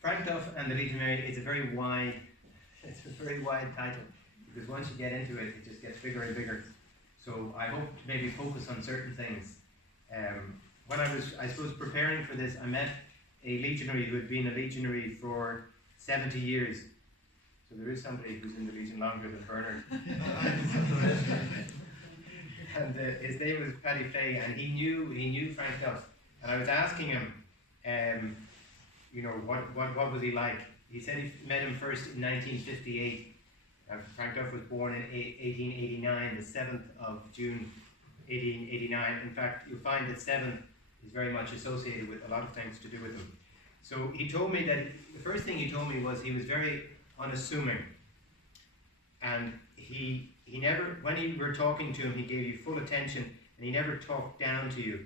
Frank Duff and the Legionary is a very wide title, because once you get into it, it just gets bigger and bigger. So I hope to maybe focus on certain things. When I was, I suppose, preparing for this, I met a legionary who had been a legionary for 70 years. So there is somebody who's in the Legion longer than Bernard. And his name was Paddy Fay, and he knew Frank Duff. And I was asking him, you know, what was he like? He said he met him first in 1958. Frank Duff was born in 1889, the 7th of June, 1889. In fact, you'll find that 7th is very much associated with a lot of things to do with him. So he told me that, the first thing he told me was he was very unassuming. And he never, when you were talking to him, he gave you full attention, and he never talked down to you.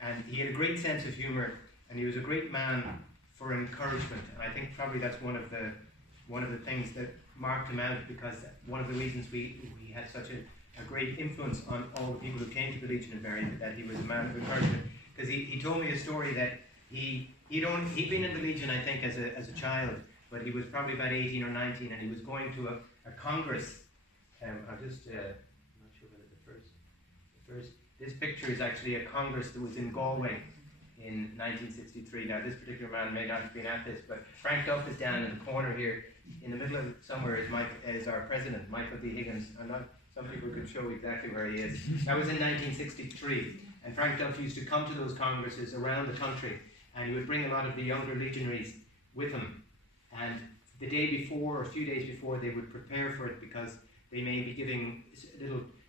And he had a great sense of humor, and he was a great man for encouragement. And I think probably that's one of the things that marked him out, because one of the reasons we had such a great influence on all the people who came to the Legion of Mary, that he was a man of encouragement. Because he told me a story that he'd been in the Legion, I think, as a child, but he was probably about 18 or 19, and he was going to a congress. I'm not sure whether the first. This picture is actually a congress that was in Galway in 1963. Now, this particular man may not have been at this, but Frank Duff is down in the corner here. In the middle of somewhere is our president, Michael D. Higgins. Some people could show exactly where he is. That was in 1963. And Frank Duff used to come to those congresses around the country, and he would bring a lot of the younger legionaries with him. And the day before, or a few days before, they would prepare for it, because they may be giving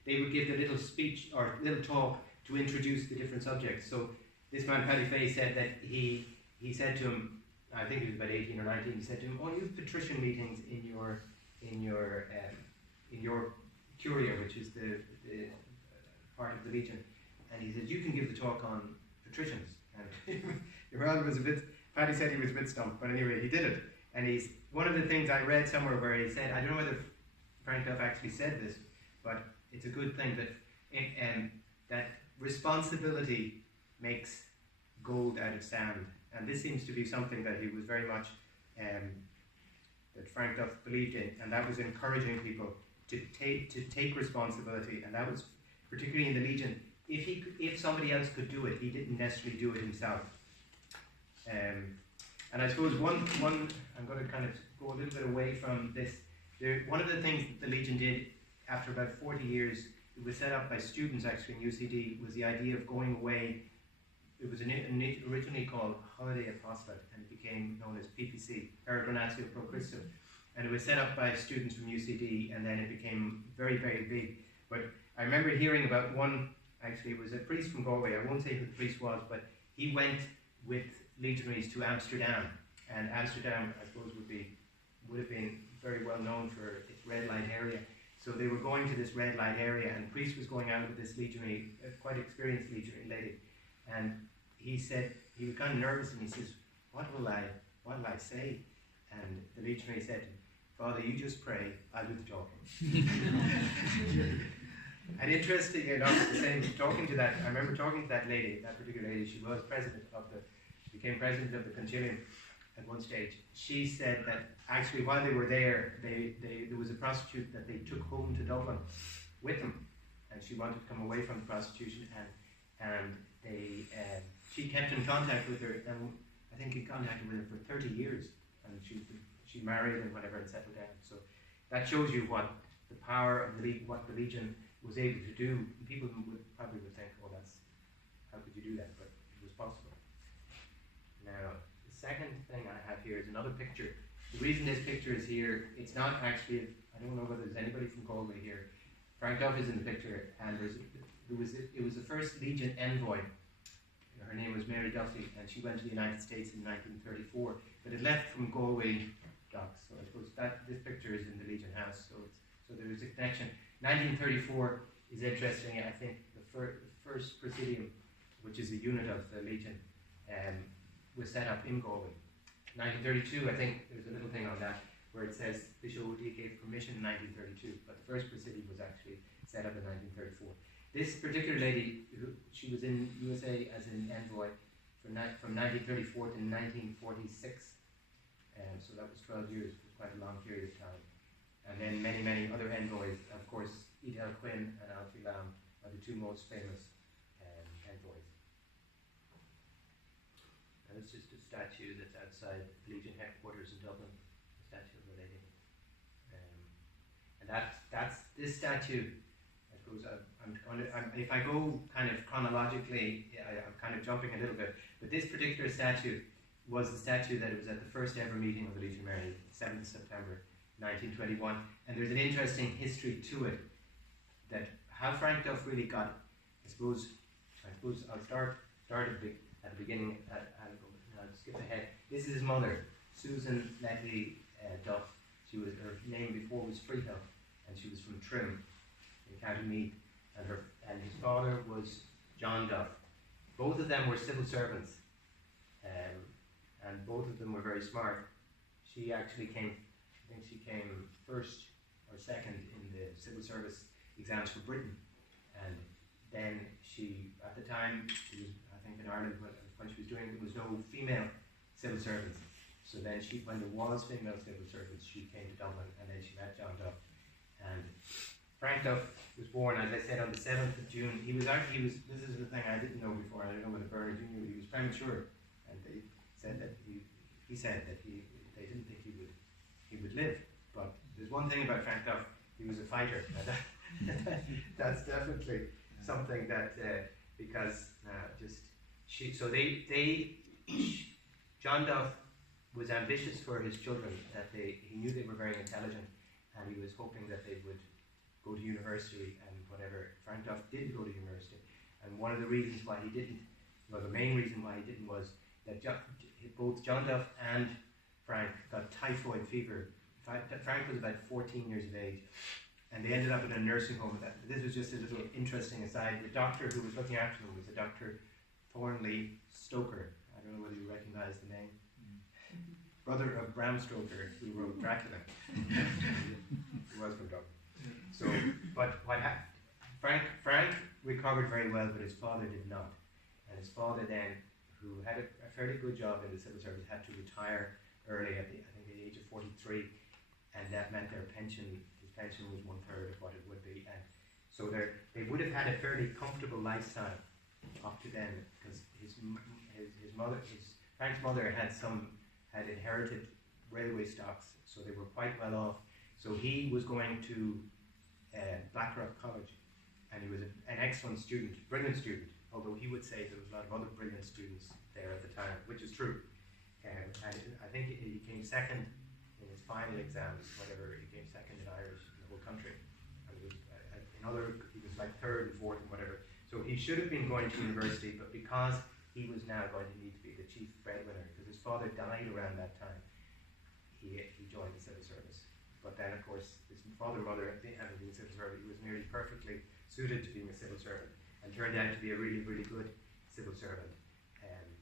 they would give a little speech or little talk to introduce the different subjects. So this man, Paddy Fay, said that he said to him, I think he was about 18 or 19, he said to him, "Oh, you have patrician meetings in your curia, which is the part of the Legion." And he said, "You can give the talk on patricians." And Iran was Paddy said he was a bit stumped, but anyway, he did it. And one of the things I read somewhere where he said, I don't know whether Frank Duff actually said this, but it's a good thing that responsibility makes gold out of sand. And this seems to be something that he was very much, that Frank Duff believed in, and that was encouraging people to take responsibility. And that was particularly in the Legion. If somebody else could do it, he didn't necessarily do it himself. And I suppose one I'm going to kind of go a little bit away from this. One of the things that the Legion did after about 40 years, it was set up by students actually in UCD, was the idea of going away. It was originally called Holiday Apostolate, and it became known as PPC, Peregrinatio Pro Christo. And it was set up by students from UCD, and then it became very, very big. But I remember hearing about one, actually it was a priest from Galway, I won't say who the priest was, but he went with legionaries to Amsterdam. And Amsterdam, I suppose, would have been very well known for its red light area. So they were going to this red light area, and the priest was going out with this legionary, a quite experienced legionary lady. And he said, he was kind of nervous, and he says, what will I say? And the legionary said, "Father, you just pray, I'll do the talking." And interesting enough, talking to that, I remember talking to that lady, that particular lady, she was became president of the Concilium at one stage. She said that actually while they were there, there was a prostitute that they took home to Dublin with them, and she wanted to come away from the prostitution, and she kept in contact with her, and I think in contact with her for 30 years, and she married and whatever and settled down. So that shows you what the power of what the Legion was able to do. People probably would think, "Oh, how could you do that?" But it was possible. Now, the second thing I have here is another picture. The reason this picture is here, it's not actually, I don't know whether there's anybody from Galway here. Frank Duff is in the picture, and it was the first Legion envoy. Her name was Mary Duffy, and she went to the United States in 1934, but it left from Galway docks. So I suppose this picture is in the Legion House, so there is a connection. 1934 is interesting. I think the first Presidium, which is a unit of the Legion, was set up in Galway. 1932, I think there's a little thing on that where it says Bishop O'D gave permission in 1932, but the first Presidium was actually set up in 1934. This particular lady, she was in USA as an envoy from 1934 to 1946, So that was 12 years, it was quite a long period of time. And then many, many other envoys. Of course, Edel Quinn and Felim are the two most famous envoys. And it's just a statue that's outside the Legion headquarters in Dublin, a statue of the lady. And that's this statue. I suppose if I go kind of chronologically, I'm kind of jumping a little bit, but this particular statue was the statue that was at the first ever meeting of the Legion of Mary, 7th September 1921. And there's an interesting history to it, that how Frank Duff really got, I suppose I'll start at the beginning, I'll skip ahead. This is his mother, Susan Letty Duff. Her name before was Freehill, and she was from Trim in County Meath, and his father was John Duff. Both of them were civil servants, and both of them were very smart. She actually came first or second in the civil service exams for Britain, and then she, at the time, she was, I think in Ireland when she was doing it, there was no female civil servants. So then when there was female civil servants, she came to Dublin, and then she met John Duff. And Frank Duff was born, as I said, on the 7th of June. This is the thing I didn't know before, I don't know whether Bernard you knew, he was premature. And they said that they didn't think he would live. But there's one thing about Frank Duff, he was a fighter. That's definitely something that, John Duff was ambitious for his children, that he knew they were very intelligent, and he was hoping that they would go to university and whatever. Frank Duff did go to university, and one of the reasons why he didn't, well, the main reason why he didn't, was that both John Duff and Frank got typhoid fever. Frank was about 14 years of age, and they ended up in a nursing home. This was just a little interesting aside. The doctor who was looking after them was a Dr. Thornley Stoker. I don't know whether you recognize the name. Brother of Bram Stoker, who wrote Dracula. He was from Dublin. So, but what happened? Frank recovered very well, but his father did not. And his father then, who had a fairly good job in the civil service, had to retire early at the age of 43, and that meant his pension was 1/3 of what it would be. And so they would have had a fairly comfortable lifestyle up to then, because Frank's mother had inherited railway stocks, so they were quite well off. So he was going to Blackrock College, and he was an excellent student, brilliant student, although he would say there was a lot of other brilliant students there at the time, which is true. And I think he came second in his final exams, whatever, he came second in Irish in the whole country. And he was like third and fourth and whatever. So he should have been going to university, but because he was now going to need to be the chief breadwinner, because his father died around that time, he joined the civil service. But then, of course, his father and mother having been civil servant, he was nearly perfectly suited to being a civil servant, and turned out to be a really, really good civil servant.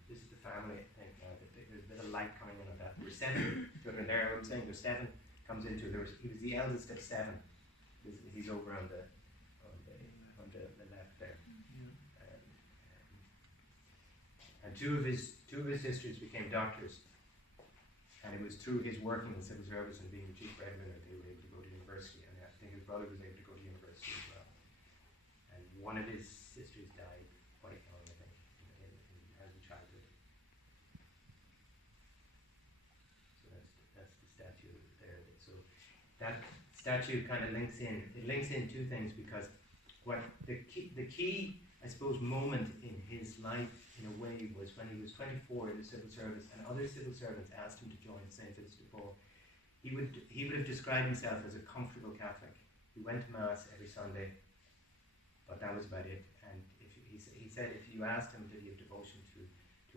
This is the family, I think. There's a bit of light coming in on that. There were 7. There, I'm saying there's 7 comes into. He was the eldest of 7. He's over on the left there. And two of his sisters became doctors, and it was through his work in the civil service and being the chief breadwinner they were able to go to university. And I think his brother was able to go to university as well. And one of his sisters died quite young, I think, in early childhood. So that's the statue there. So that statue kind of links in. It links in two things, because the key, I suppose, moment in his life, in a way, was when he was 24 in the civil service, and other civil servants asked him to join St. Vincent de Paul. He would have described himself as a comfortable Catholic. He went to Mass every Sunday, but that was about it. And he said if you asked him, did he have devotion to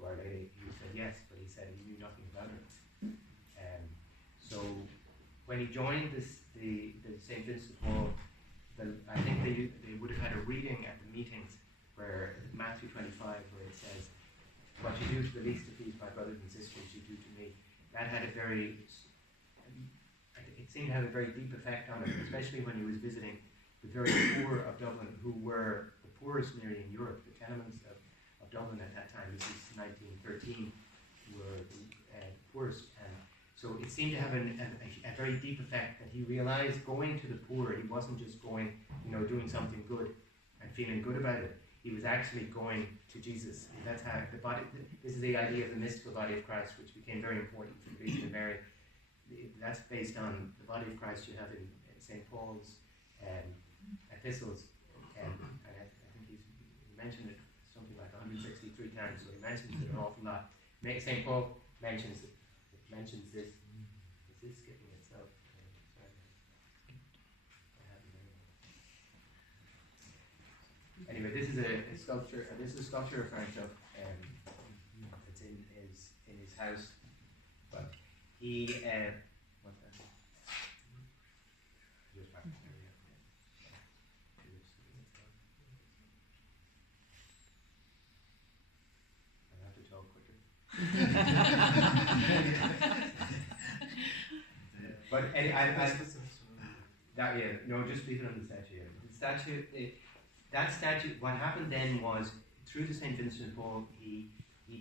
Our Lady, he said yes, but he said he knew nothing about her. So when he joined the St. Vincent de Paul, I think they would have had a reading at the meetings, where Matthew 25, where it says, "What you do to the least of these, my brothers and sisters, you do to me." That had it seemed to have a very deep effect on him, especially when he was visiting the very poor of Dublin, who were the poorest nearly in Europe. The tenements of Dublin at that time, this is 1913, were the poorest. And So it seemed to have a very deep effect, that he realized going to the poor, he wasn't just going, doing something good and feeling good about it. He was actually going to Jesus. And that's how the body, this is the idea of the mystical body of Christ, which became very important for the Legion of Mary. That's based on the body of Christ you have in St. Paul's epistles. And I think he mentioned it something like 163 times, so he mentions it an awful lot. St. Paul mentions this. Is this skipping itself? Sorry. Anyway, this is a sculpture. This is a sculpture of Frank Duff. It's in his house. But he what's that? Just back there, yeah. I'll have to talk quicker. But just leave it on the statue. That statue. What happened then was, through the St. Vincent de Paul, he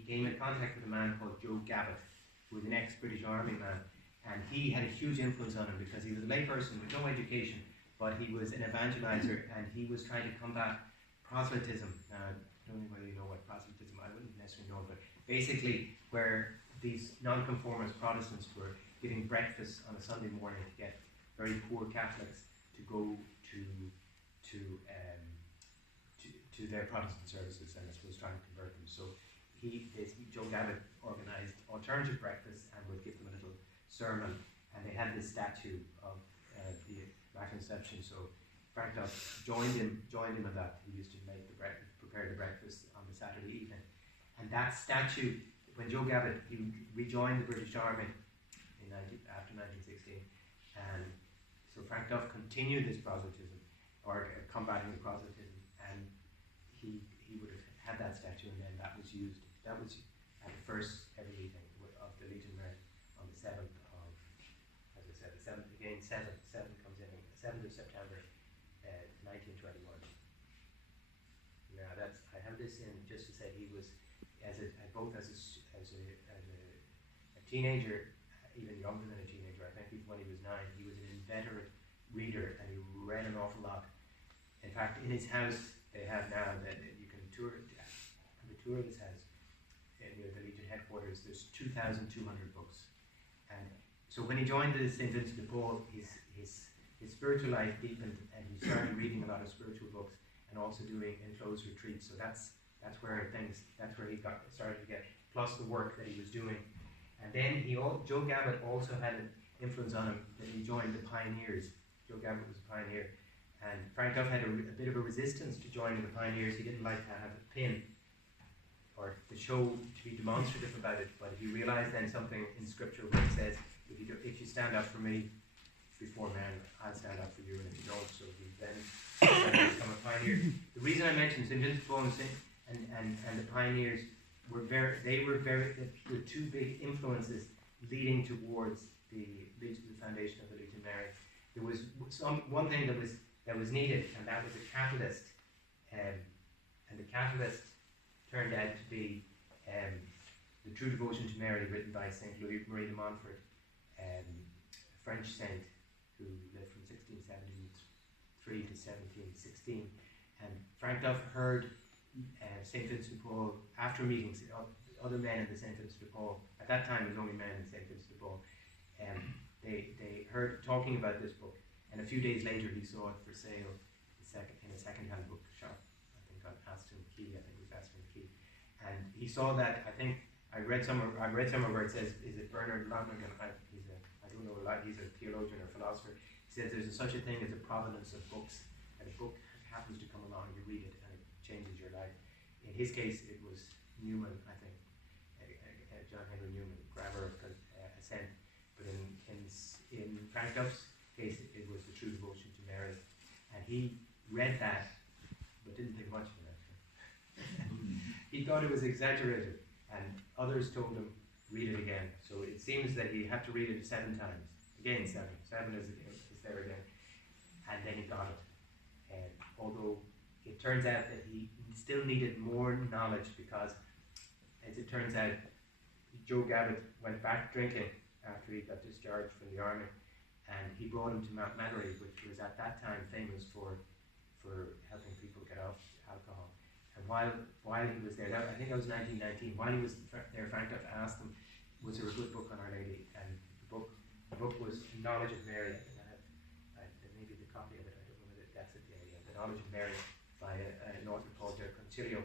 came in contact with a man called Joe Gavitt, who was an ex-British Army man, and he had a huge influence on him because he was a layperson with no education, but he was an evangelizer, and he was trying to combat proselytism. Now, I don't know whether you know what proselytism. I wouldn't necessarily know, but basically where these nonconformist Protestants were giving breakfast on a Sunday morning to get very poor Catholics to go to their Protestant services, and I suppose trying to convert them. So Joe Gavitt organised alternative breakfasts and would give them a little sermon, and they had this statue of the Immaculate Conception. So Frank Duff joined him in that. He used to prepare the breakfast on the Saturday evening, and that statue, when Joe Gavitt, he rejoined the British Army after 1916, and so Frank Duff continued this proselytism, or combating the proselytism, and he would have had that statue, and then that was used. That was at the first ever meeting of the Legion of Merit on the 7th of, as I said, the 7th again. 7 comes in 7th of September, 1921. Now I have this in just to say he was both as a teenager, even younger than a teenager. I think when he was 9, he was an inveterate reader, and he read an awful lot. In fact, in his house, they have now that you can tour of his house near the Legion headquarters. There's 2,200 books, and so when he joined the St. Vincent de Paul, his spiritual life deepened, and he started reading a lot of spiritual books and also doing enclosed retreats. So that's where he started to get, plus the work that he was doing. And then Joe Gavitt also had an influence on him that he joined the Pioneers. Joe Gavitt was a pioneer, and Frank Duff had a bit of a resistance to joining the Pioneers. He didn't like to have a pin or the show to be demonstrative about it, but he realized then something in Scripture where it says, if you stand up for me before men, I'll stand up for you, and if you don't, so he then become a pioneer. The reason I mentioned St. Vincent de Paul and the Pioneers were the two big influences leading towards the foundation of the Legion of Mary. There was one thing that was needed, and that was a catalyst, and the catalyst turned out to be the True Devotion to Mary, written by Saint Marie de Montfort, a French saint who lived from 1673 to 1716. And Frank Duff heard St. Vincent de Paul, after meetings, other men in the St. Vincent de Paul, at that time it was only men in St. Vincent de Paul, they heard talking about this book, and a few days later he saw it for sale in a second-hand book shop, I think on Aston Key, and he saw that. I think I read somewhere where it says, is it Bernard Lonergan? I don't know, he's a theologian or philosopher. He says there's such a thing as a provenance of books, and a book happens to come along, you read it, and it changes your life. In his case, it was Newman, I think, John Henry Newman, Grammar of Assent. But in Frank Duff's case, it was the True Devotion to Mary, and he read that, but didn't think much of it. He thought it was exaggerated, and others told him, read it again. So it seems that he had to read it 7 times. Again, 7. 7 is there again. And then he got it. Although it turns out that he still needed more knowledge, because, as it turns out, Joe Gavitt went back drinking after he got discharged from the army, and he brought him to Mount Mallory, which was at that time famous for helping people get off alcohol. And while he was there, I think that was 1919, while he was there, Frank Duff asked him, was there a good book on Our Lady? And the book was Knowledge of Mary. I think I have maybe the copy of it, I don't know whether that's it, the Knowledge of Mary by an author called Concilio.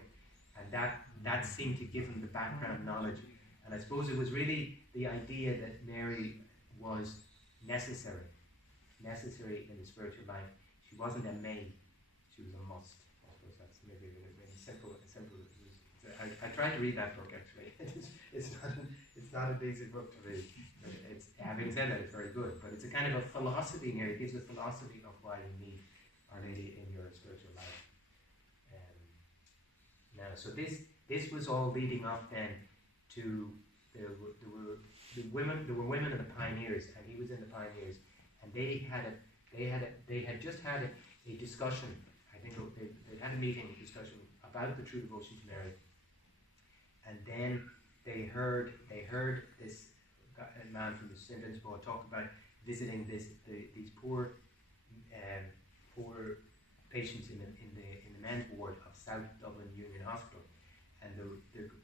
And that seemed to give him the background knowledge. And I suppose it was really the idea that Mary was necessary in the spiritual life. She wasn't a maid, she was a must. I suppose that's maybe a simple. I tried to read that book actually. It's not a basic book to read. But having said that, it's very good. But it's a kind of a philosophy here. It gives a philosophy of why you need Our Lady in your spiritual life. Now, so this was all leading up then to there were women of the pioneers, and he was in the pioneers, and they had just had a discussion. I think they had a meeting discussion about the true devotion to Mary, and then they heard this man from the St. Board talk about visiting these poor patients in the men's ward of South Dublin Union Hospital, and the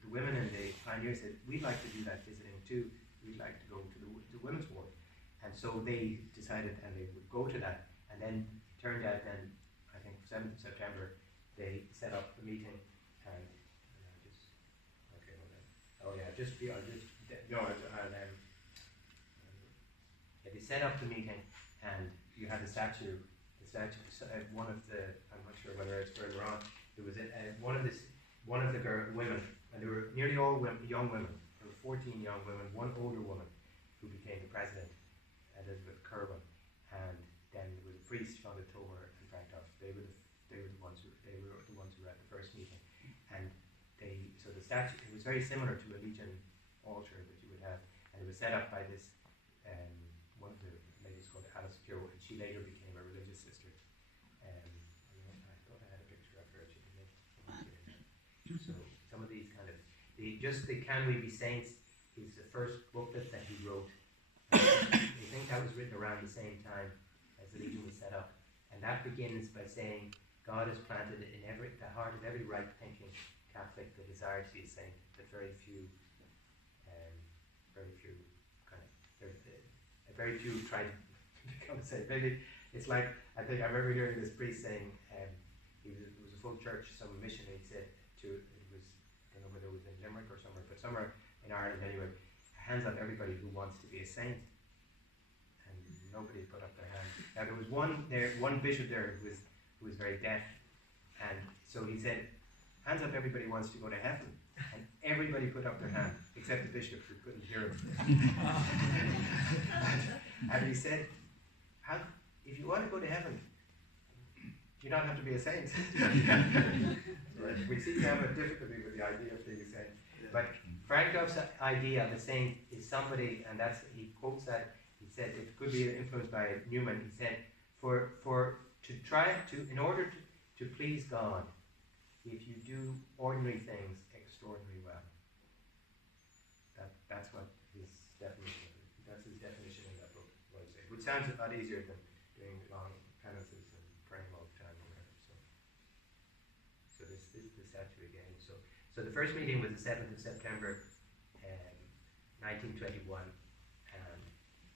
women and the pioneers said, we'd like to do that visiting too. We'd like to go to the women's ward, and so they decided, and they would go to that. And then it turned out, then I think 7th of September, they set up the meeting, and they set up the meeting, and you had a statue. One of the, I'm not sure whether it's further on, there was one of the women, and they were nearly all young women. There were 14 young women, one older woman who became the president, Elizabeth Kerwin, and then there was a priest, Father Tomer, and Frank Duff. They were the ones who were at the first meeting, and so the statue, it was very similar to a Legion altar that you would have, and it was set up by this one of the ladies called Alice Pure, and she later became a religious sister. I thought I had a picture of her. So some of these kind of the Can We Be Saints is the first booklet that he wrote. I think that was written around the same time as the Legion was set up, and that begins by saying God has planted in the heart of every right-thinking Catholic the desire to be a saint, but very few try to become a saint. Maybe it's like, I think I remember hearing this priest saying, it was a full church, some missionary said I don't know whether it was in Limerick or somewhere, but somewhere in Ireland anyway, hands up everybody who wants to be a saint. And nobody put up their hand. Now there was one bishop there who was very deaf, and so he said, hands up everybody who wants to go to heaven. And everybody put up their hand, except the bishop who couldn't hear him. And he said, if you want to go to heaven, do you not have to be a saint? We seem to have a difficulty with the idea of being a saint. But Frank Duff's idea of a saint is somebody, and he quotes that, he said it could be influenced by Newman. He said, in order to please God, if you do ordinary things extraordinarily well. That's what his definition is. That's his definition in that book, which sounds a lot easier than doing long penances and praying all the time or whatever. So this is the statue again. So the first meeting was the 7th of September 1921, and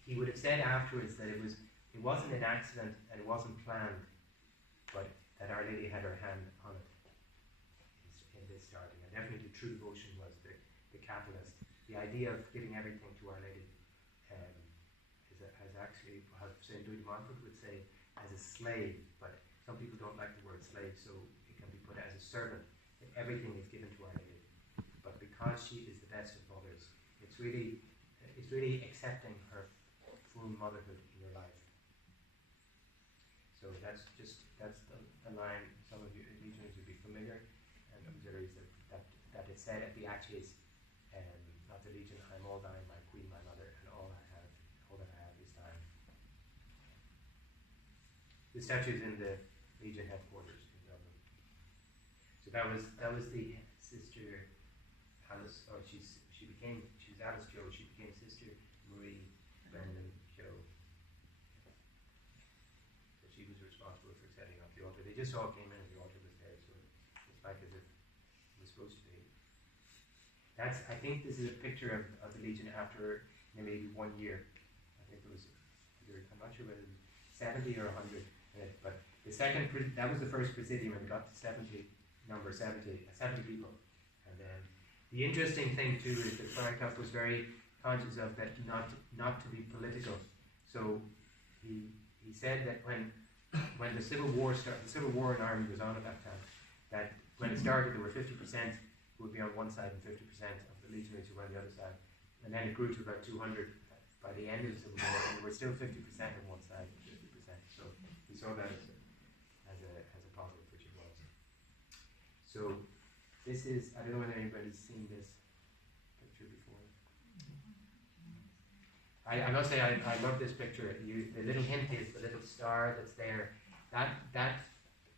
he would have said afterwards that it wasn't an accident and it wasn't planned, but that Our Lady had her hand on it in this starting. And definitely true devotion was the catalyst. The idea of giving everything to Our Lady has actually, how St. Louis de Montfort would say, as a slave, but some people don't like the word slave, so it can be put as a servant. That everything is given to Our Lady, but because she is the best of mothers, it's really accepting her full motherhood in your life. So that's the line some of you Legionnaires would be familiar, and auxiliaries that it said at the Aches, not the Legion, I'm all thine, my queen, my mother, and all that I have is thine. The statue is in the Legion headquarters in Dublin. So that was the Sister Alice, she was Alice Jo, she became Sister Marie they just all came in and the altar was there, so it's like as if it was supposed to be. I think this is a picture of the Legion after maybe 1 year. I think it was, I'm not sure whether it was 70 or 100, but the second, that was the first presidium, and it got to 70 people. And the interesting thing too is that Farragut was very conscious of that not to be political. So he said that when the Civil War started, the Civil War in Ireland was on at that time, that when it started there were 50% who would be on one side and 50% of the legionaries who were on the other side. And then it grew to about 200 by the end of the Civil War, and there were still 50% on one side and 50%. So we saw that as a positive, which it was. So this is, I don't know whether anybody's seen this picture before. I must say I love this picture. The little hint is the little star that's there. That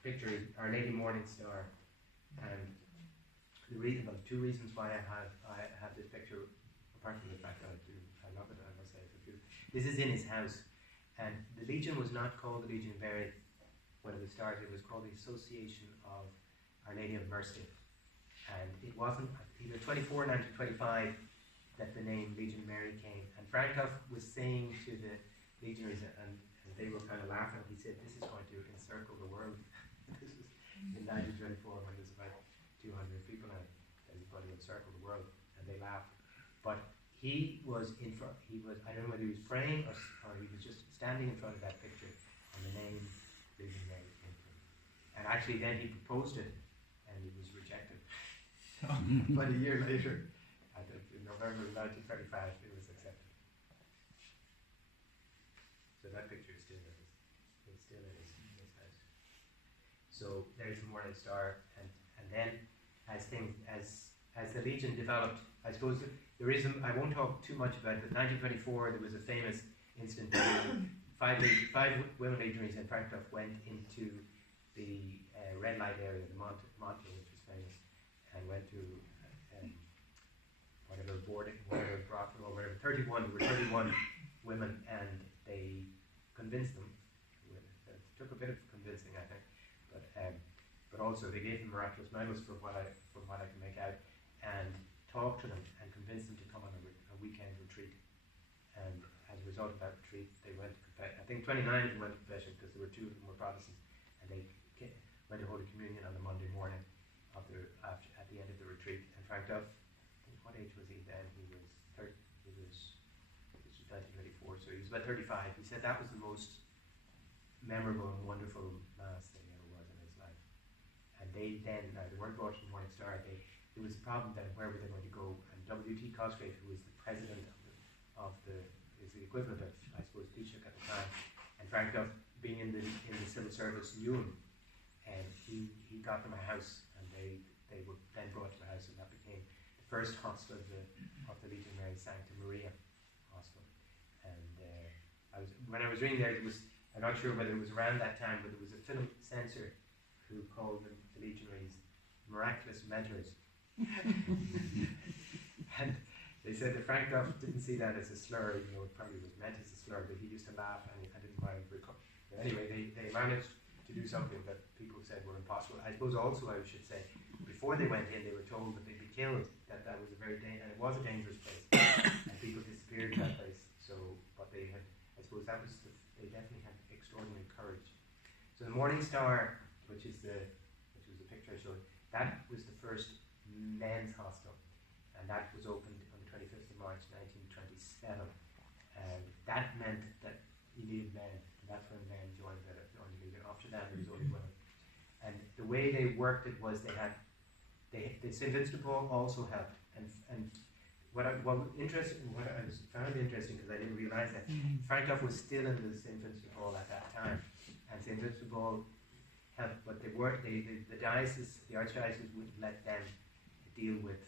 picture is Our Lady Morning Star. And well, 2 reasons why I have this picture, apart from the fact that I love it, I must say. This is in his house. And the Legion was not called the Legion of Mary when it was started. It was called the Association of Our Lady of Mercy. And it wasn't either 24 or 25 that the name Legion Mary came. And Frank Duff was saying to the legionaries, and they were kind of laughing, he said, this is going to encircle the world. This was in 1924 when there's about 200 people and everybody encircle the world, and they laughed. But he was in front, I don't know whether he was praying or he was just standing in front of that picture, and the name Legion Mary came to him. And actually then he proposed it, and he was rejected. But a year later, in November 1935, it was accepted. So that picture is still in his house. So there's the Morning Star, and then as the Legion developed, I suppose there is. I won't talk too much about it. 1924, there was a famous incident where five women legionaries in Frankfurt went into the red light area, the Monte, which was famous, and went to whatever brothel or whatever. 31 women, and they convinced them. It took a bit of convincing, I think, but also they gave them miraculous medals from what I can make out, and talked to them and convinced them to come on a weekend retreat. And as a result of that retreat, they went to confession. I think 29 of them went to confession because there were 2 of them were Protestants, and they went to Holy Communion on the Monday morning at the end of the retreat. And Frank Duff, what age was he then? He was 30. This was 1924, so he was about 35. He said that was the most memorable and wonderful mass that he ever was in his life. And they weren't brought to the Morning Star. There was a problem then, where were they going to go? And W.T. Cosgrave, who was the president is the equivalent of, I suppose, Taoiseach at the time, and Frank Duff, being in the civil service, knew him, and he got them a house, and they were then brought to the house, and that became the first hostel of the Legion Mary Sancta Maria hostel. And when I was reading there, I'm not sure whether it was around that time, but there was a film censor who called them, the legionaries, miraculous meddlers. And they said that Frank Duff didn't see that as a slur, even though it probably was meant as a slur, but he used to laugh and I didn't mind. But anyway, they managed to do something that people said were impossible. I suppose also I should say, before they went in, they were told that they'd be killed, that was a very and it was a dangerous place, and people disappeared in that place. So, but they had, I suppose that was they definitely had extraordinary courage. So the Morning Star, which was the picture I showed, that was the first men's hostel, and that was opened on the 25th of March 1927, and that meant that you needed men, and that's when men joined the Legion. After that there was only women, and the way they worked it was the St. Vincent de Paul also helped, and what I found interesting, because I didn't realise that Frank Duff was still in the St. Vincent de Paul at that time, and St. Vincent de Paul helped, but the archdiocese wouldn't let them deal with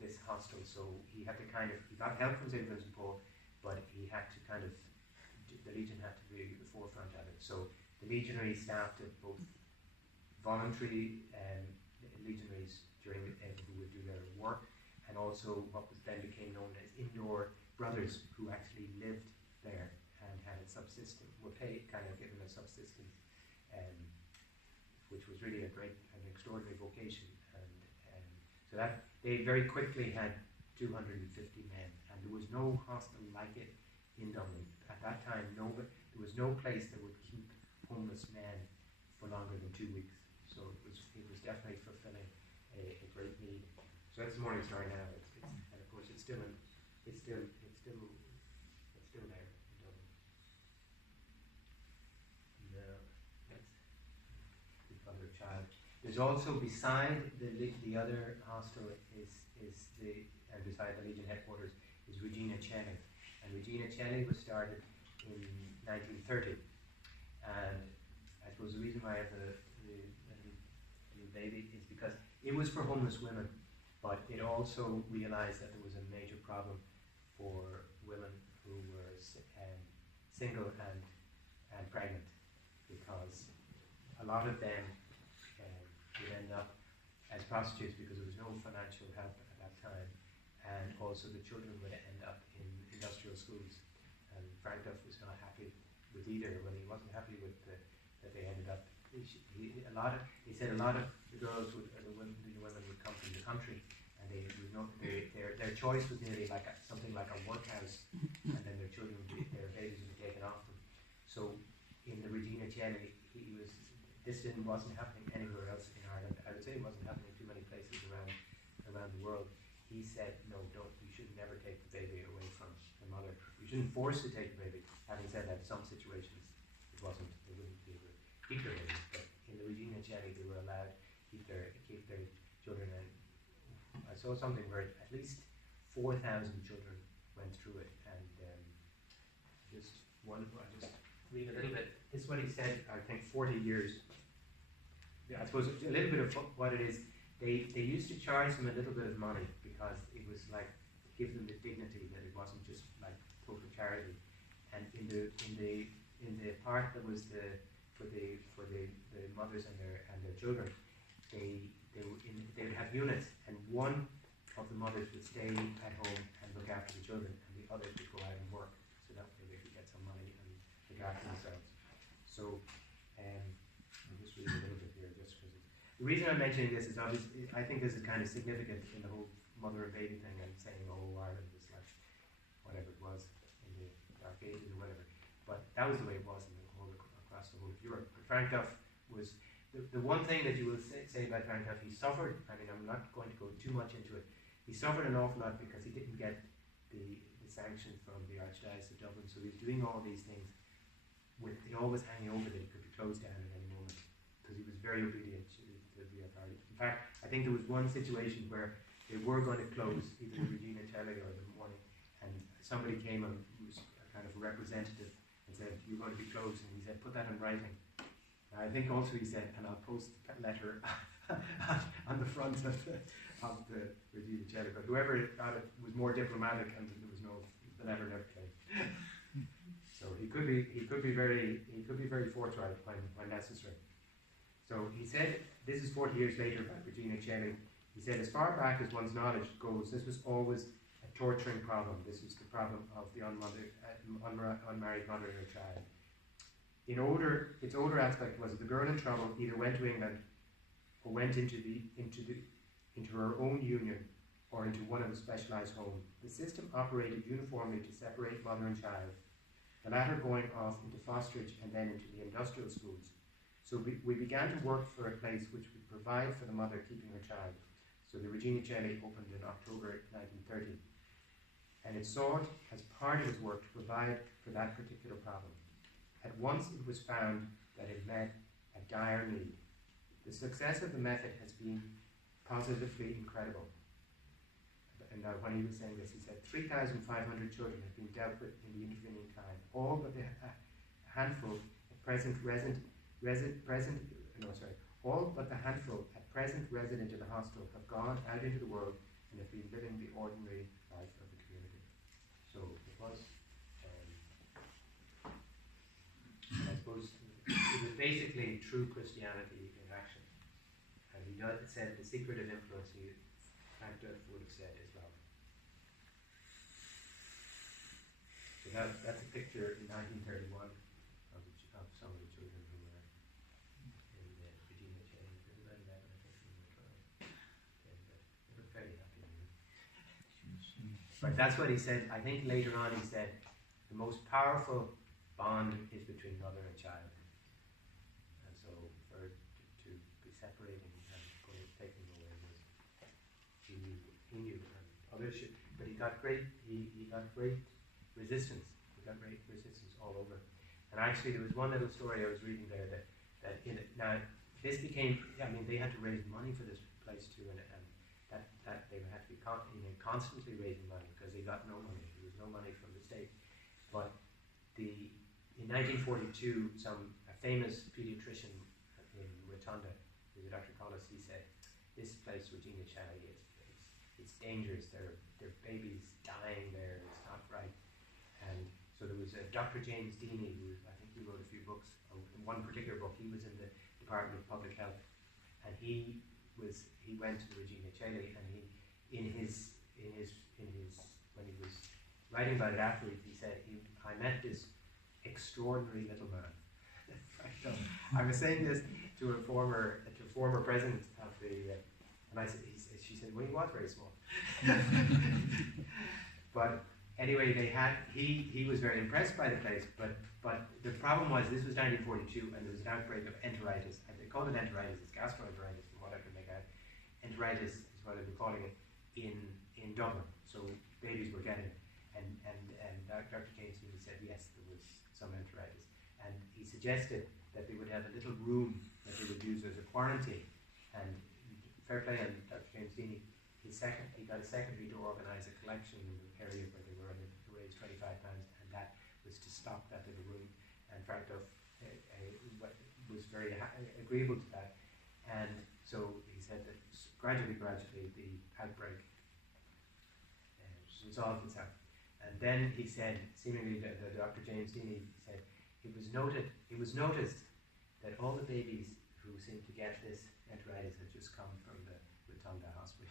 this hostel, so he had to he got help from St. Vincent de Paul, but he had to the Legion had to be at the forefront of it. So the legionary staff did both voluntary legionaries who would do their work, and also what then became known as indoor brothers, who actually lived there and had a subsistence, were paid, given a subsistence which was really an extraordinary vocation. And so that they very quickly had 250 men, and there was no hostel like it in Dublin at that time. There was no place that would keep homeless men for longer than 2 weeks. So it was definitely fulfilling a great need. So that's the morning story now. And of course it's still there in Dublin. Now that's the other child. There's also beside the other hostel and beside the Legion headquarters is Regina Coeli. And Regina Coeli was started in 1930. And I suppose the reason why I have the new baby is because it was for homeless women, but it also realized that there was a major problem for women who were single and pregnant, because a lot of them would end up as prostitutes because there was no financial help at that time, and also the children would end up in industrial schools. And Frank Duff was not happy with either. Well, he wasn't happy with that they ended up. He said a lot of the girls the women would come from the country, and their choice was nearly like something like a workhouse, and then their babies would be taken off them. So in the Regina Coeli, this wasn't happening anywhere else in Ireland. I would say it wasn't happening in too many places around the world. He said, no, you should never take the baby away from the mother. You shouldn't force to take the baby. Having said that, some situations they wouldn't be able to keep their babies. But in the Regina Coeli, they were allowed to keep their children. And I saw something where at least 4,000 children went through it. And I'll just read a little bit. This is what he said, I think 40 years. I suppose a little bit of what it is. They used to charge them a little bit of money because it was like give them the dignity that it wasn't just like total charity. And in the part that was for the mothers and their children, they would have units, and one of the mothers would stay at home and look after the children, and the others would go out and work, so that way they could get some money and look after themselves. So I'll just read a little bit here, just because the reason I'm mentioning this is obviously I think this is kind of significant in the whole mother and baby thing, and saying, oh, Ireland was like whatever it was in the Dark Ages or whatever. But that was the way it was across the whole of Europe. But Frank Duff was the one thing that you will say about Frank Duff. He suffered. I mean, I'm not going to go too much into it. He suffered an awful lot because he didn't get the sanction from the Archdiocese of Dublin. So he was doing all these things with it always hanging over that it could be closed down at any moment, because he was very obedient to the authorities. In fact, I think there was one situation where they were going to close either the Regina Coeli or the morning, and somebody came and was a kind of a representative and said, you're going to be closed, and he said, put that in writing. And I think also he said, and I'll post the letter on the front of the Regina Coeli, but whoever got it was more diplomatic, and there was the letter never came. So he could be very forthright when necessary. So he said, this is 40 years later about Regina Coeli. He said, as far back as one's knowledge goes, this was always a torturing problem. This was the problem of the unmarried mother and her child. Its older aspect was that the girl in trouble either went to England or went into her own union or into one of the specialised homes. The system operated uniformly to separate mother and child, the latter going off into fosterage and then into the industrial schools. So we began to work for a place which would provide for the mother keeping her child. So the Regina Coeli opened in October 1930. And it sought, as part of its work, to provide for that particular problem. At once it was found that it met a dire need. The success of the method has been positively incredible. And when he was saying this, he said 3,500 children have been dealt with in the intervening time. All but a handful at present resident in the hostel have gone out into the world and have been living the ordinary life of the community. So it was, and I suppose it was basically true Christianity in action. And he said the secretive influence, Frank Duff would have said, is love. So that's a picture in 1931 of some of the children who were in Regina But that's what he said. I think later on he said, the most powerful bond is between mother and child. And so for it to be separating and taking away was, he knew, and others should, but he got great resistance. He got great resistance all over. And actually there was one little story I was reading there that in it, now this became, I mean, they had to raise money for this place too, and that they had to be constantly raising money because they got no money. There was no money from the state. But in 1942, a famous pediatrician in Rotunda, who was Dr. Collis, he said, this place, Regina Challey, it's dangerous. There are babies dying there. It's not right. And so there was Dr. James Deeney, who I think he wrote a few books. In one particular book, he was in the Department of Public Health, and he went to Regina Challey, and when he was writing about it afterwards, he said, I met this extraordinary little man. I was saying this to a former president of the, and she said, well, he was very small. But anyway, he was very impressed by the place, but the problem was, this was 1942, and there was an outbreak of enteritis. And they called it enteritis, it's gastroenteritis, from what I can make out. Enteritis is what they were calling it in Dublin. So babies were getting it. And Dr. James Deeney said, yes, there was some enteritis. And he suggested that they would have a little room that they would use as a quarantine. And fair play on Dr. James Deeney, he got a secretary to organise a collection in the area where they were, and to raise £25, and that was to stop that little room. And Frank Duff was very agreeable to that. And so he said that gradually the outbreak resolved itself. And then he said, seemingly the Dr. James Deeney said, it was noticed that all the babies who seemed to get this enteritis had just come from the Rotunda Hospital.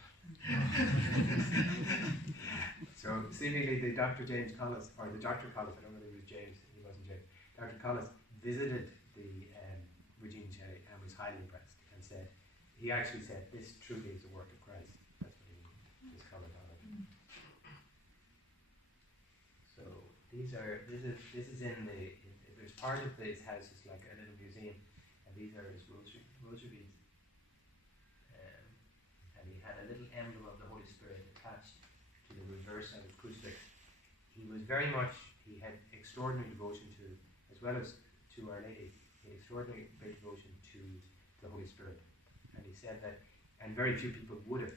So seemingly the Dr. James Collis, or the Dr. Collis, I don't know whether he was James, he wasn't James, Dr. Collis visited the Regina Challey and was highly impressed, and said, he actually said, this truly is a work of Christ. That's what his comment on it. So this is in there's part of this house is like a little museum, and these are his rosary beads. And he had a little emblem of the Holy Spirit attached to the reverse of his crucifix. He had extraordinary devotion to, as well as to Our Lady, he had extraordinary great devotion to the Holy Spirit. And he said that, and very few people would have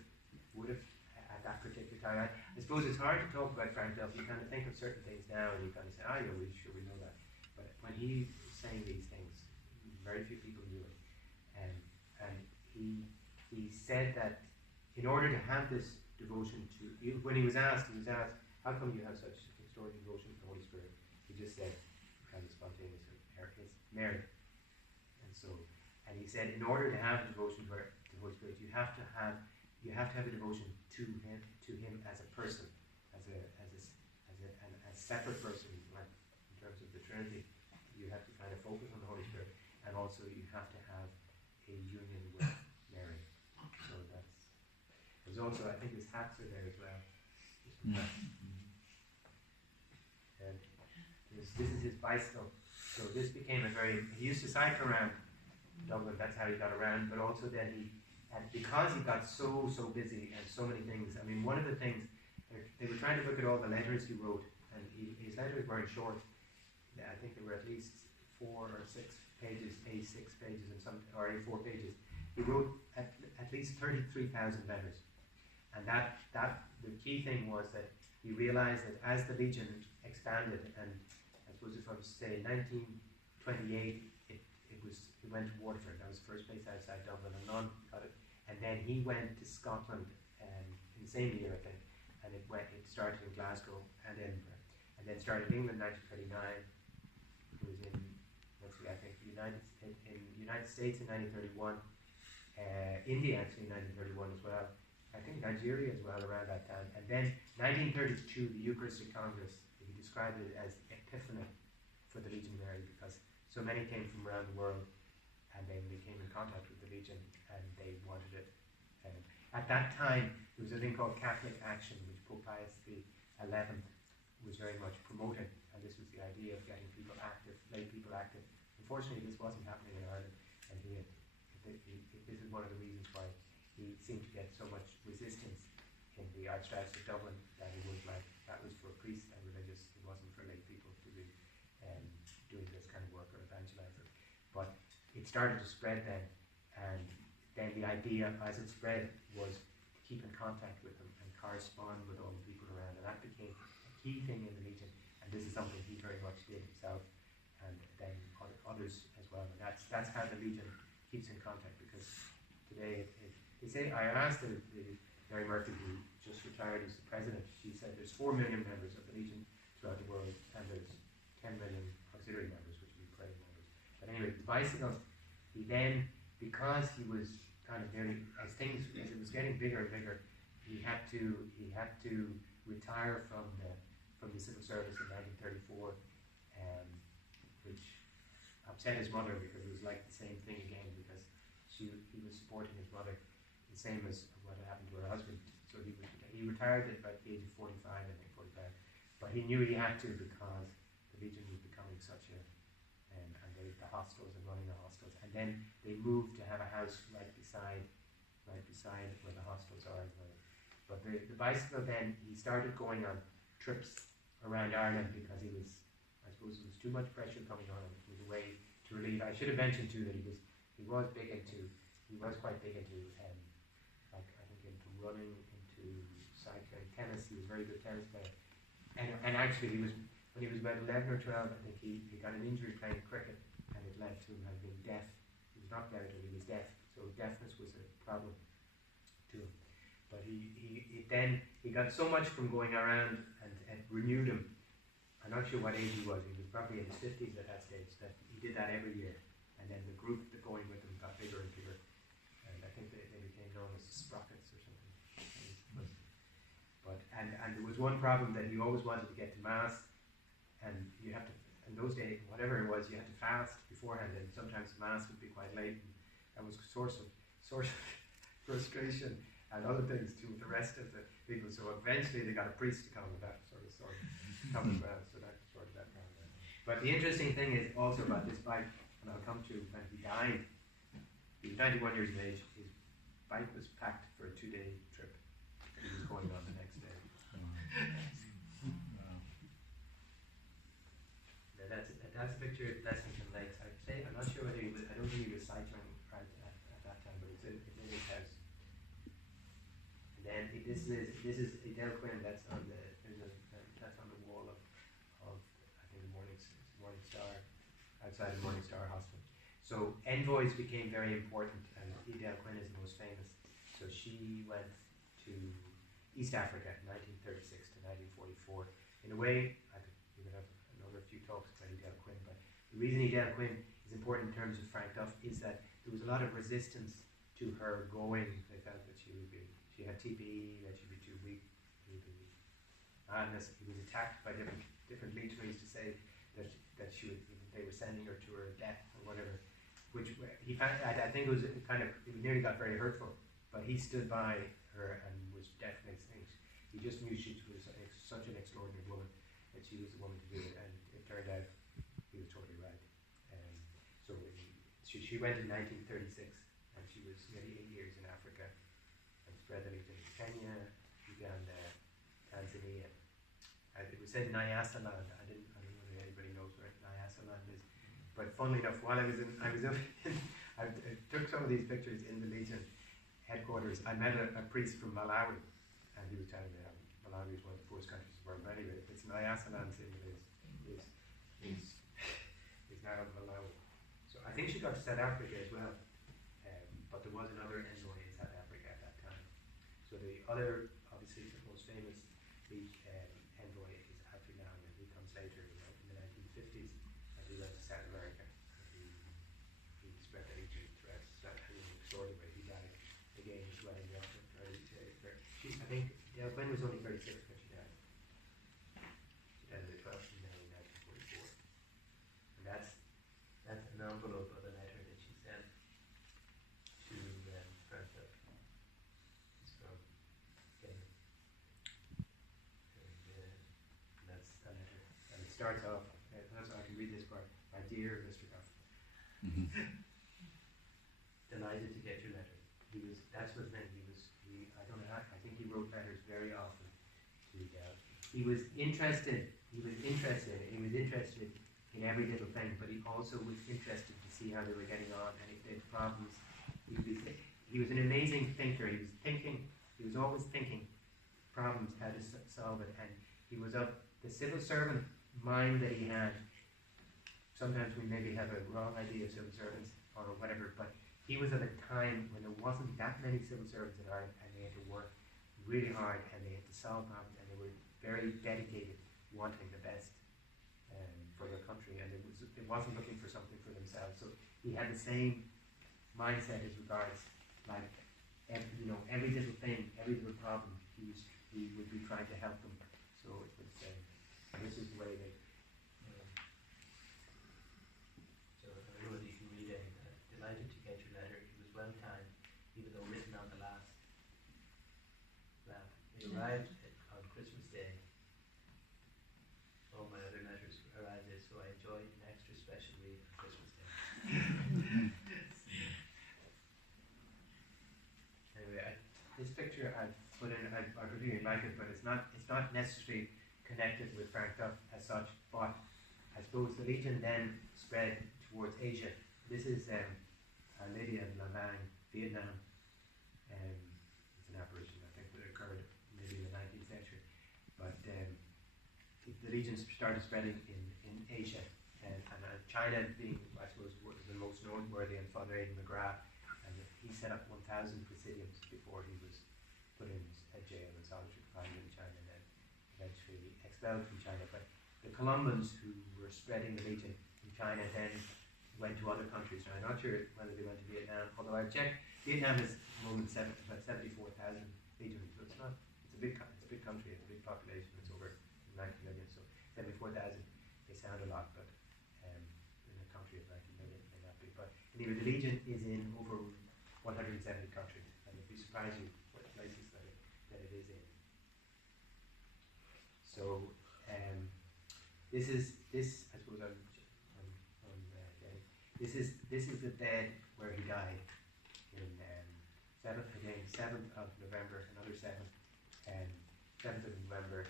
at that particular time. I suppose it's hard to talk about Frank Duff. You kind of think of certain things now, and you kind of say, yeah, we know that. But when he was saying these things, very few people knew it. And he said that in order to have this devotion to, when he was asked, how come you have such extraordinary devotion to the Holy Spirit? He just said, kind of spontaneously, it's Mary. And he said, in order to have devotion to the Holy Spirit, you have to have a devotion to him as a person, as a separate person, like in terms of the Trinity. You have to kind of focus on the Holy Spirit, and also you have to have a union with Mary. So there's also, I think his hats are there as well. And this is his bicycle. So this became he used to cycle around Dublin, that's how he got around, but also then because he got so busy and so many things, I mean, one of the things, they were trying to look at all the letters he wrote, and his letters weren't short. I think they were at least 4 or 6 pages, A6 pages, or A4 pages. He wrote at least 33,000 letters. And the key thing was that he realized that as the Legion expanded, and I suppose if I was to say 1928, he went to Waterford. That was the first place outside Dublin, and none got it. And then he went to Scotland in the same year, I think, and it started in Glasgow and Edinburgh, and then started in England in 1939. He was in, I think, United States in 1931, India actually in 1931 as well. I think Nigeria as well around that time. And then 1932, the Eucharistic Congress, he described it as the epiphany for the Legion of Mary, because so many came from around the world, and then they came in contact with the Legion, and they wanted it. At that time, there was a thing called Catholic Action, which Pope Pius V 11th was very much promoting, and this was the idea of getting people active, lay people active. Unfortunately, this wasn't happening in Ireland, and this is one of the reasons why he seemed to get so much resistance in the Archdiocese of Dublin, that it was like, that was for priests and religious, it wasn't for lay people to be doing this kind of work or evangelizing. But it started to spread then, and then the idea as it spread was to keep in contact with them and correspond with all the people around, and that became a key thing in the Legion, and this is something he very much did himself, and then others as well, and that's how the Legion keeps in contact, because today they say, I asked Mary Murphy, who just retired as the president, she said there's 4 million members of the Legion throughout the world, and there's 10 million auxiliary members, which would be praying members. But anyway, the bicycles, he then, because he was kind of nearly, as it was getting bigger and bigger, he had to retire from the civil service in 1934, which upset his mother, because it was like the same thing again, because he was supporting his mother, the same as what happened to her husband. So he retired at about the age of 45, I think 45, but he knew he had to, because the Legion was becoming such a, and the hostels and running the hostels, and then they moved to have a house right beside where the hostels are. But the bicycle, then he started going on trips around Ireland, because I suppose there was too much pressure coming on him. It was a way to relieve. I should have mentioned too that he was quite big into like, I think, into running, into cycling, tennis. He was a very good tennis player, and actually when he was about 11 or 12, I think he got an injury playing cricket, and it led to him having been deaf. He was knocked out and he was deaf, so deafness was a problem to him. But he got so much from going around, and it renewed him. I'm not sure what age he was probably in his 50s at that stage, that he did that every year. And then the group that going with him got bigger and bigger. And I think they became known as the Sprockets or something. And there was one problem, that he always wanted to get to Mass, and you have to, in those days, whatever it was, you had to fast beforehand, and sometimes Mass would be quite late, and that was a source of frustration and other things to the rest of the people. So eventually they got a priest to come, and that sort of come as well, so that sorted that problem out. But the interesting thing is also about this bike, and I'll come to when he died. He was 91 years of age. His bike was packed for a 2-day trip, and he was going on the next day. Now that's a picture of Blessington Lakes. I'm not sure whether I don't think he was cycling right at that time, but it's in his house. And then this is Adele Quinn. That's on the wall of I think the Morning Star, outside the Morning Star Hospital. So envoys became very important, and Adele Quinn is the most famous. So she went to East Africa in 1936 to 1944. In a way, we could have another few talks about Adele Quinn, but the reason Adele Quinn is important in terms of Frank Duff is that there was a lot of resistance to her going. They felt that she had TB, that she'd be too weak, she would be madness. He was attacked by different legionaries to say that they were sending her to her death or whatever, which he found, I think it nearly got very hurtful, but he stood by her and was definitely saying, he just knew she was such an extraordinary woman, that she was the woman to do it, and it turned out he was totally right. So she went in 1936, and she was nearly 8 years in Africa, and spread the Legion in Kenya, Uganda, Tanzania. It was said Nyasaland. I don't know if anybody knows where Nyasaland is, but funnily enough, while I took some of these pictures in the Legion headquarters. I met a priest from Malawi, and he was telling me Malawi is one of the poorest countries in the world. But anyway, it's Nyasaland symbol is now Malawi. So I think she got to South Africa as well, but there was another envoy in South Africa at that time. So the other, obviously, the most famous envoy is Alfie Lang, and he comes later in the 1950s, and he went to South America. He spread the Legion throughout South Africa in an extraordinary way. He died again, sweating up. I think Dale Quinn was only 36 when she died. She died on the 12th of May 1944. And that's an envelope of a letter that she sent to Frank Duff. So, again, starts off, that's I can read this part. My dear Mr. Duff, delighted to get your letter. That's what meant I don't know, I think he wrote letters very often to he was interested in every little thing, but he also was interested to see how they were getting on, and if they had problems. He was an amazing thinker. He was always thinking problems, how to solve it, and he was of the civil servant mind that he had. Sometimes we maybe have a wrong idea of civil servants or whatever, but he was at a time when there wasn't that many civil servants in Ireland, and they had to work really hard, and they had to solve problems, and they were very dedicated, wanting the best for their country, and it wasn't looking for something for themselves. So he had the same mindset as regards, like, every little thing, every little problem, he would be trying to help them. So it was, this is the way they. So I wrote, you can read it. Delighted to get your letter. It was well timed, even though written on the last lap. It arrived on Christmas Day. All my other letters arrived there, so I enjoyed an extra special read on Christmas Day. Anyway, this picture I've put in, I really like it, but it's not necessarily connected with Frank Duff as such, but I suppose the Legion then spread towards Asia. This is Lydia in Lavang, Vietnam. It's an apparition, I think, that occurred maybe in the 19th century. But the Legion started spreading in Asia, and China being, I suppose, the most noteworthy, and Father Aidan McGrath, and he set up 1,000 presidiums before he was put in jail and solitary confinement in China, and then eventually expelled from China. But the Columbans, who were spreading the Legion in China, then went to other countries. Now, I'm not sure whether they went to Vietnam, although I've checked. Vietnam is at the moment about 74,000 Legionnaires, so it's a big country, it's a big population, it's over 90 million, so 74,000, they sound a lot, but in a country of 90 million, it may not be. But anyway, the Legion is in over 170 countries, and it'd be surprising what places that it is in. So, this I suppose this is the bed where he died in 7th of November, another 7th, and 7th of November,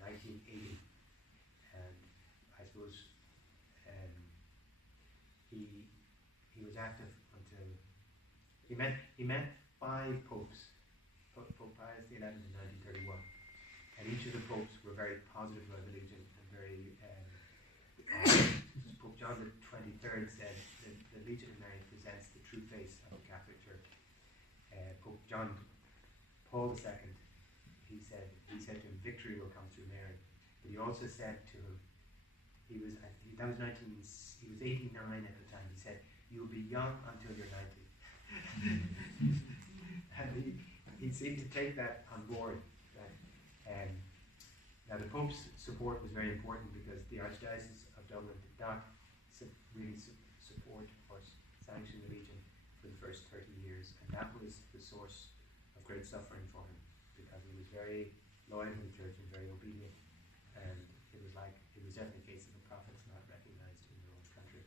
1980, and I suppose he was active until he met 5 popes, Pope Pius XI in 1931, and each of the popes were very positive about the Legion and very. Pope John the 23rd said that the Legion of Mary presents the true face of the Catholic Church. Pope John Paul II, he said to him, victory will come through Mary. But he also said to him, he was 89 at the time. He said, you'll be young until you're 90. And he seemed to take that on board. Now the Pope's support was very important, because the Archdiocese of Dublin did not really support or sanction the Legion for the first 30 years, and that was the source of great suffering for him, because he was very loyal to the Church and very obedient, and it was definitely a case of the prophets not recognized in their own country.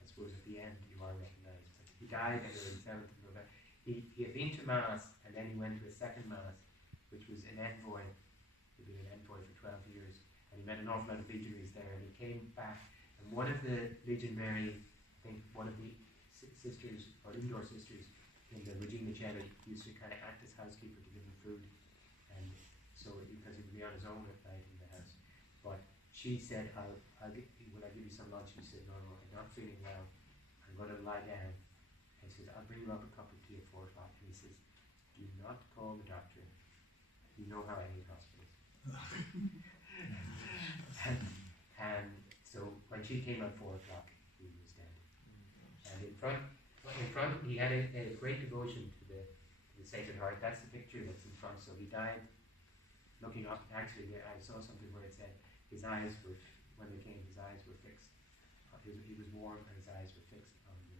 I suppose at the end you are recognized. He died on the 7th of November. He had been to Mass, and then he went to a second Mass, which was an envoy. He'd been an envoy for 12 years, and he met an awful lot of legionaries there, and he came back, and one of the Legion Mary, I think one of the sisters, or indoor sisters, in the Regina Coeli, used to kind of act as housekeeper to give him food, and so, because he would be on his own at night in the house. But she said, will I give you some lunch? He said, no, I'm not feeling well, I'm going to lie down. And he says, I'll bring you up a cup of tea at 4 o'clock. And he says, do not call the doctor. You know how I hate hospitals. and so when she came at 4 o'clock, he was dead. And in front he had a great devotion to the Sacred Heart. That's the picture that's in front. So he died looking up. Actually, I saw something where it said his eyes were, when they came, his eyes were fixed. He was warm, and his eyes were fixed on the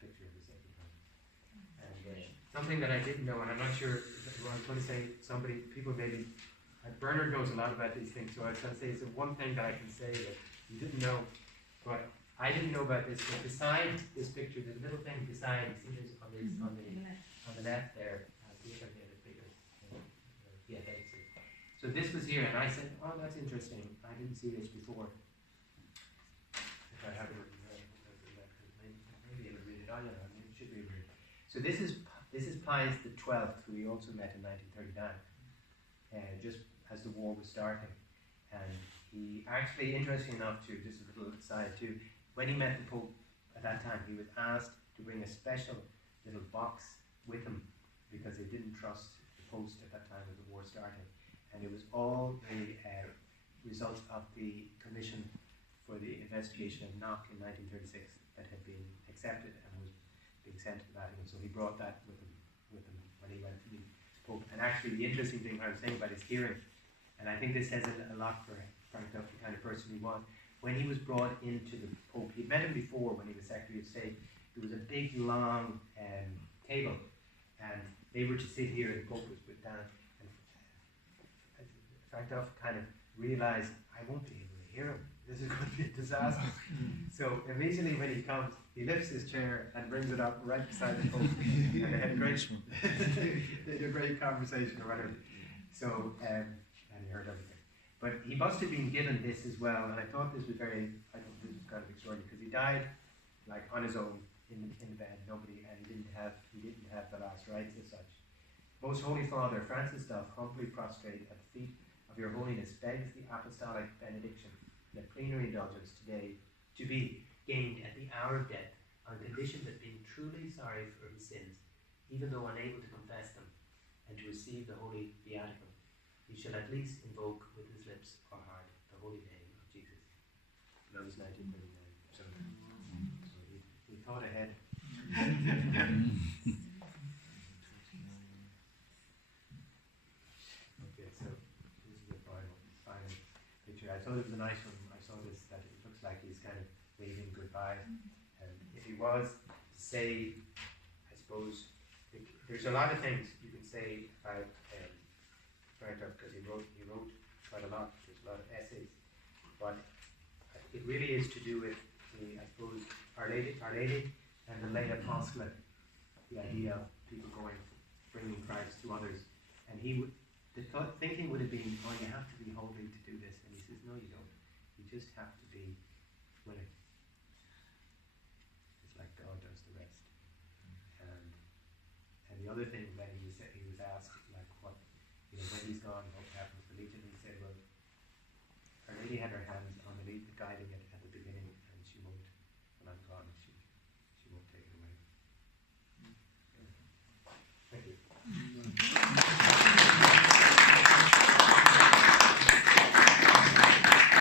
picture of the Sacred Heart. And something that I didn't know, and I'm not sure, I was going to say, people maybe Bernard knows a lot about these things, so I was going to say it's one thing that I can say that you didn't know, but I didn't know about this. But beside this picture, there's a little thing beside. See, there's on the left there. See if I can get it bigger. Yeah, so this was here, and I said, "Oh, that's interesting. I didn't see this before." If I have it written down, maybe it'll read it on you. It should be read. So this is Pius the 12th, who we also met in 1939, just as the war was starting. And he actually, interesting enough, to just a little aside too, when he met the Pope at that time, he was asked to bring a special little box with him because they didn't trust the post at that time as the war started. And it was all the results of the commission for the investigation of Knock in 1936 that had been accepted and was being sent to the Vatican. So he brought that with him when he went to meet the Pope. And actually, the interesting thing I was saying about his hearing, and I think this says a lot for Frank Duff, the kind of person he was. When he was brought into the Pope, he'd met him before when he was Secretary of State. There was a big, long table, and they were to sit here, and the Pope was put down. And Frank Duff kind of realised, I won't be able to hear him. This is going to be a disaster. So immediately when he comes, he lifts his chair and brings it up right beside the Pope. And they had a great conversation or whatever. So, and he heard everything. But he must have been given this as well, and I thought this was kind of extraordinary, because he died like on his own in the bed, nobody, and he didn't have the last rites as such. Most Holy Father, Francis Duff, humbly prostrate at the feet of your Holiness, begs the apostolic benediction, the plenary indulgence today, to be gained at the hour of death, on condition that being truly sorry for his sins, even though unable to confess them, and to receive the holy viaticum, he shall at least invoke with his lips or heart the holy name of Jesus. That was 1939. So he thought ahead. Okay, so this is the final picture. I thought it was a nice one. I saw this, that it looks like he's kind of waving goodbye. And if he was to say, I suppose, there's a lot of things you can say about because he wrote quite a lot. There's a lot of essays, but it really is to do with I suppose, Our Lady and the lay apostolate. The idea of people bringing Christ to others, and thinking would have been, oh, you have to be holy to do this, and he says, no, you don't. You just have to be willing. It's like God does the rest. And the other thing when he was asked, like, what, when he's gone, what happens to the Legion? He said, well, Our Lady had her hands on the guiding it at the beginning, and she won't when I'm gone. She